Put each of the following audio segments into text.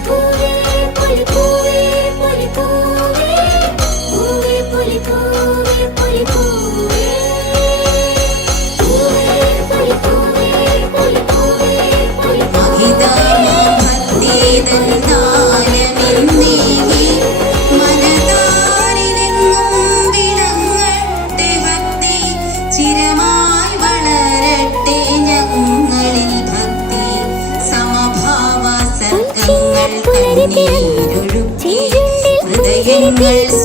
പൊലിപ്പൂവേ പൊലിപ്പൂവേ Peace.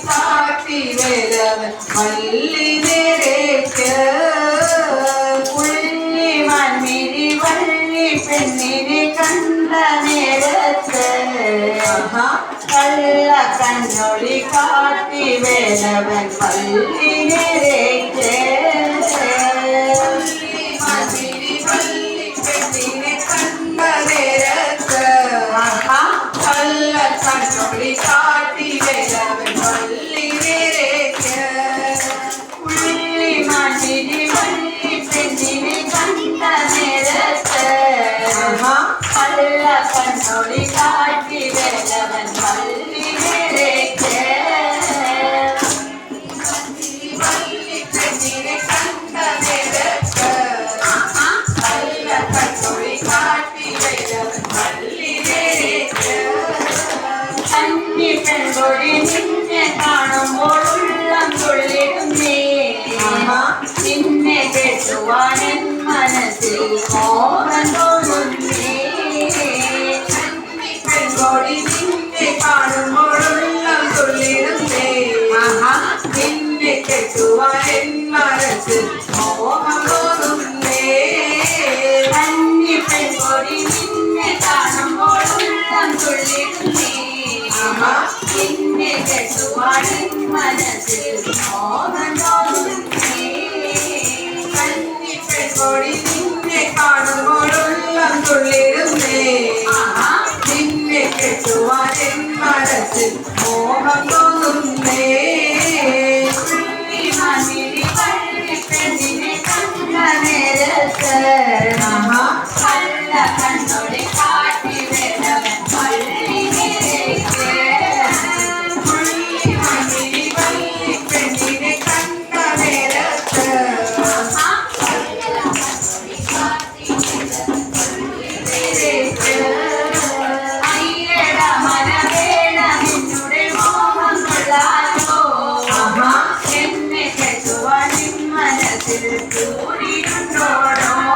சாத்தி வேலவன் மல்லி நிறைக்க புள்ளி மண்ணிடி வள்ளி பெண்ணிடி கண்ட நேரத்த. கள்ள கண்ணொளி காட்டி வேலவன் பள்ளி കെട്ടുവാൻ മനസ്സിൽ മോഹം തോന്നുന്നേ. നേരത്ത് മഹാ കല്ല കണ്ട திருப்பூரின் நோடோ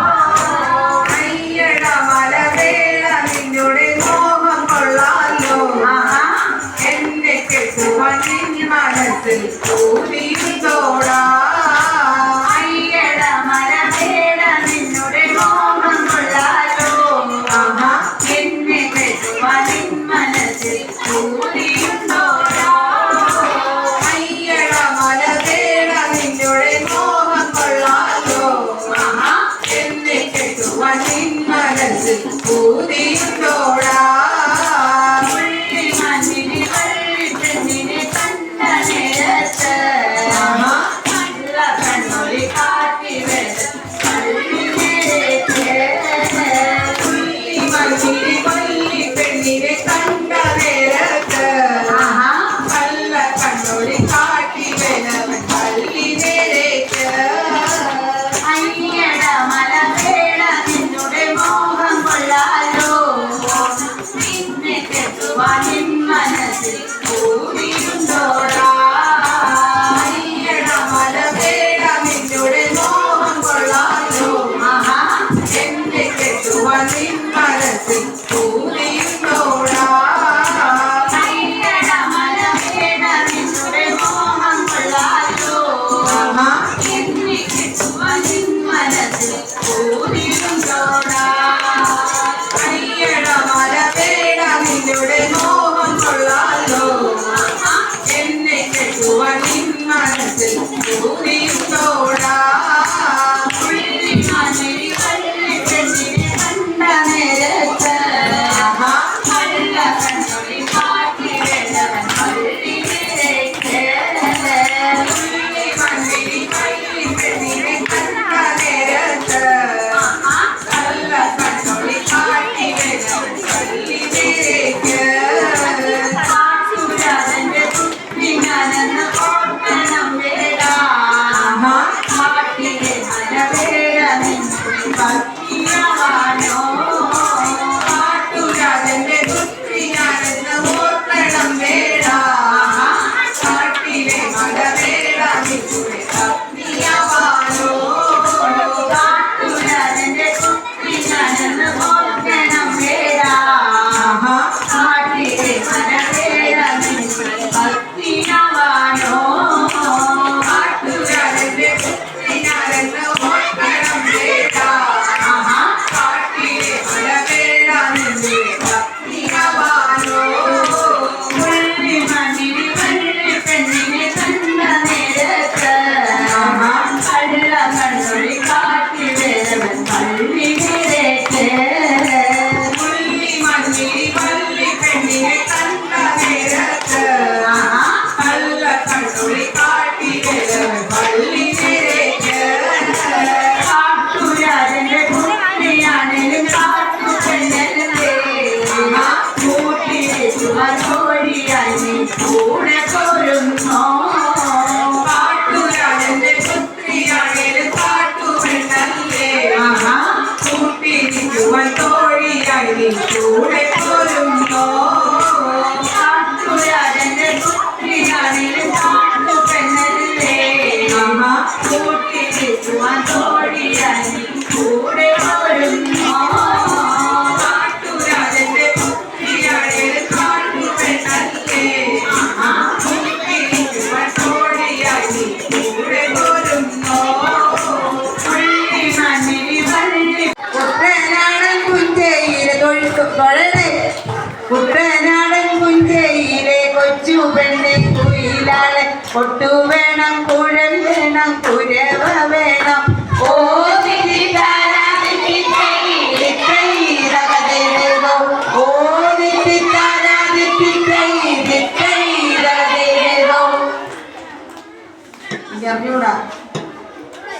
പൊട്ടു വേണം കുഴൽ വേണം കുരവ വേണം. ഓ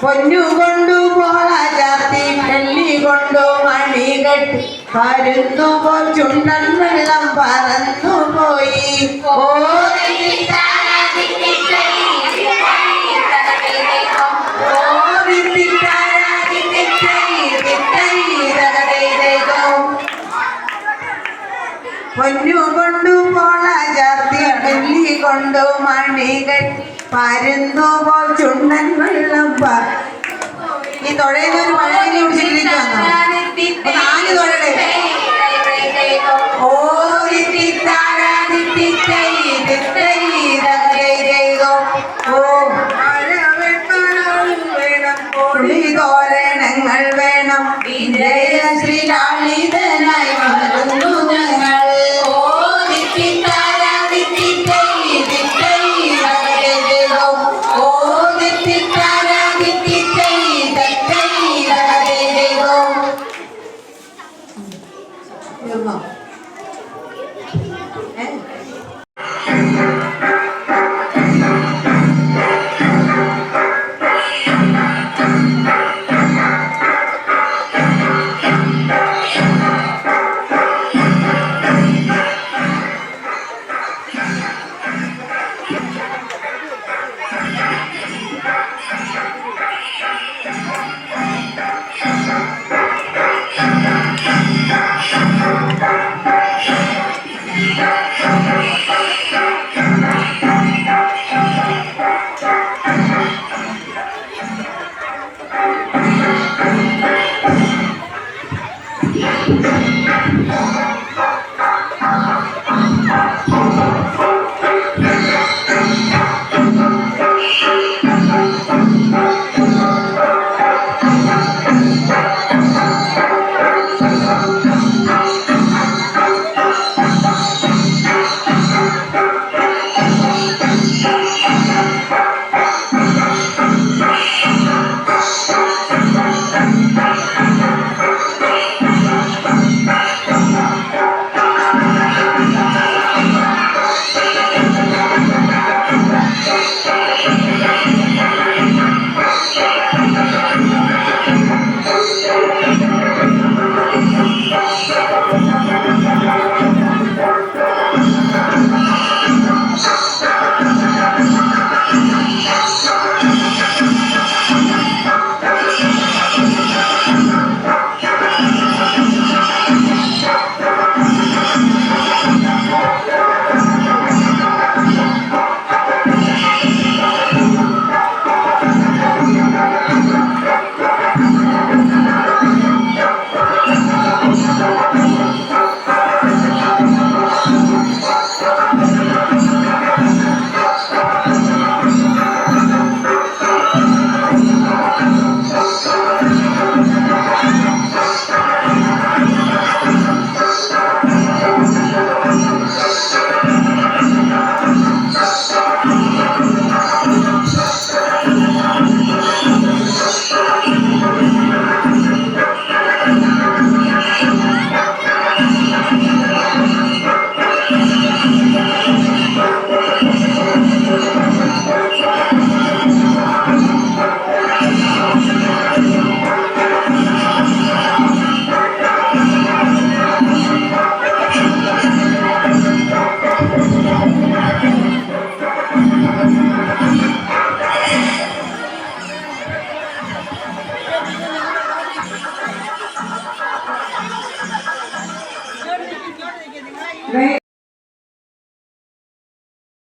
പൊന്നുകൊണ്ടു പോളാചാത്തി വെള്ളി കൊണ്ടു മണി കെട്ടി പരുന്നു പോ ചുണ്ടൻ വെള്ളം പറന്നു പോയി. ഓ പരന്തുപോൽ ചുണ്ടൻ വെള്ളം ഈ തുഴയുന്ന ഒരു മഴവിനെ കുടിച്ചിട്ടിരിക്കുകയാണ് നാല് വേണം ശ്രീലാളിത